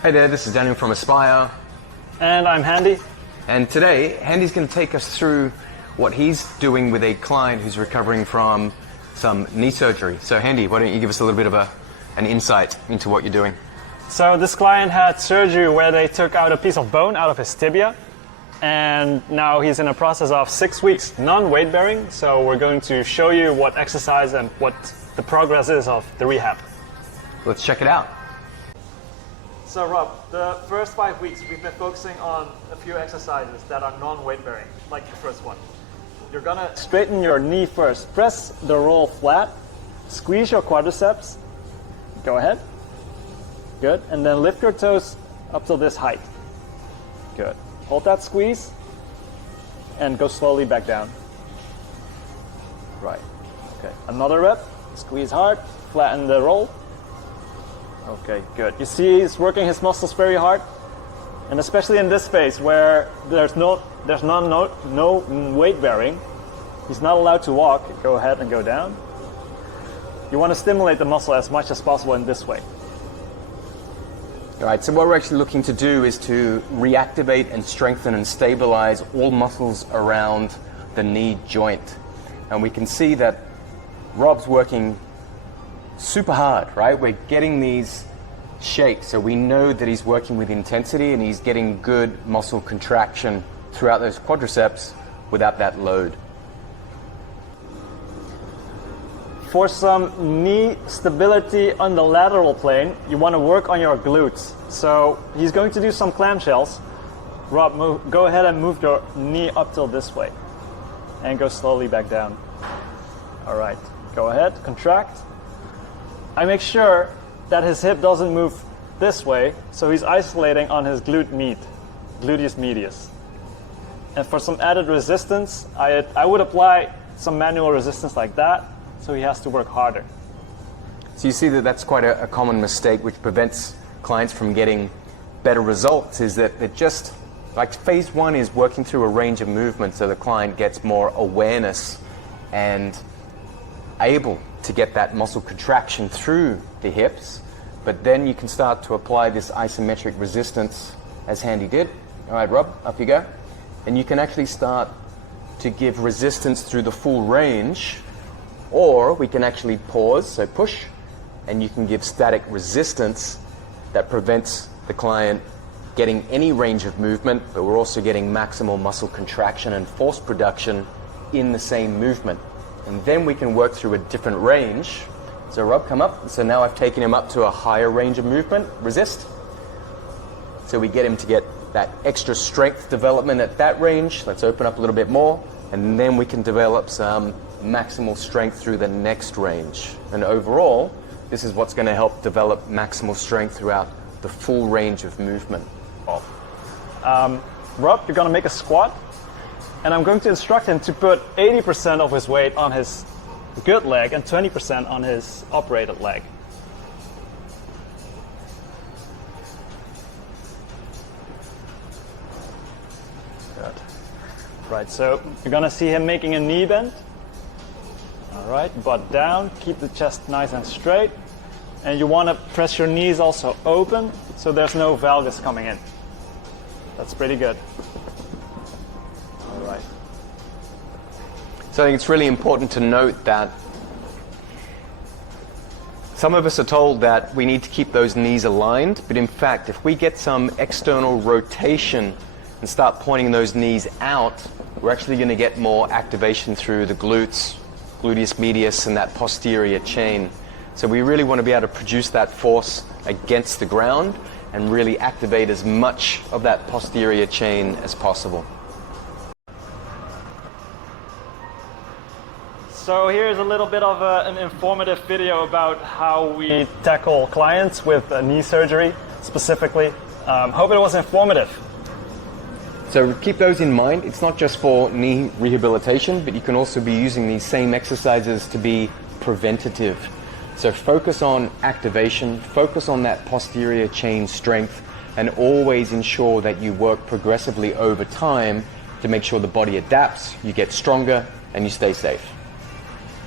Hey there, this is Daniel from Aspire. And I'm Handy. And today, Handy's going to take us through what he's doing with a client who's recovering from some knee surgery. So Handy, why don't you give us a little bit of an insight into what you're doing? So this client had surgery where they took out a piece of bone out of his tibia. And now he's in a process of 6 weeks non-weight bearing. So we're going to show you what exercise and what the progress is of the rehab. Let's check it out. So Rob, the first 5 weeks we've been focusing on a few exercises that are non-weight bearing, like the first one. You're gonna straighten your knee first. Press the roll flat, squeeze your quadriceps. Go ahead. Good. And then lift your toes up to this height. Good. Hold that squeeze and go slowly back down. Right. Okay. Another rep. Squeeze hard. Flatten the roll. Okay, good. You see he's working his muscles very hard, and especially in this phase where there's no weight bearing, he's not allowed to walk. Go ahead and go down. You want to stimulate the muscle as much as possible in this way. All right, so what we're actually looking to do is to reactivate and strengthen and stabilize all muscles around the knee joint. And we can see that Rob's working super hard, right? We're getting these shakes, so we know that he's working with intensity and he's getting good muscle contraction throughout those quadriceps without that load. For some knee stability on the lateral plane, you want to work on your glutes. So he's going to do some clamshells. Rob, go ahead and move your knee up till this way and go slowly back down. All right, go ahead, contract. I make sure that his hip doesn't move this way, so he's isolating on his gluteus medius. And for some added resistance, I would apply some manual resistance like that, so he has to work harder. So you see that that's quite a common mistake which prevents clients from getting better results, is that they're just, like phase one is working through a range of movement so the client gets more awareness and able to get that muscle contraction through the hips, but then you can start to apply this isometric resistance as Handy did. All right, Rob, up you go. And you can actually start to give resistance through the full range, or we can actually pause, so push, and you can give static resistance that prevents the client getting any range of movement, but we're also getting maximal muscle contraction and force production in the same movement. And then we can work through a different range. So Rob, come up. So now I've taken him up to a higher range of movement, resist. So we get him to get that extra strength development at that range. Let's open up a little bit more, and then we can develop some maximal strength through the next range. And overall, this is what's going to help develop maximal strength throughout the full range of movement. Rob, you're going to make a squat. And I'm going to instruct him to put 80% of his weight on his good leg and 20% on his operated leg. Good. Right, so you're going to see him making a knee bend. All right, butt down, keep the chest nice and straight. And you want to press your knees also open so there's no valgus coming in. That's pretty good. So I think it's really important to note that some of us are told that we need to keep those knees aligned, but in fact, if we get some external rotation and start pointing those knees out, we're actually going to get more activation through the glutes, gluteus medius, and that posterior chain. So we really want to be able to produce that force against the ground and really activate as much of that posterior chain as possible. So here's a little bit of an informative video about how we tackle clients with knee surgery specifically. Hope it was informative. So keep those in mind. It's not just for knee rehabilitation, but you can also be using these same exercises to be preventative. So focus on activation, focus on that posterior chain strength, and always ensure that you work progressively over time to make sure the body adapts, you get stronger, and you stay safe.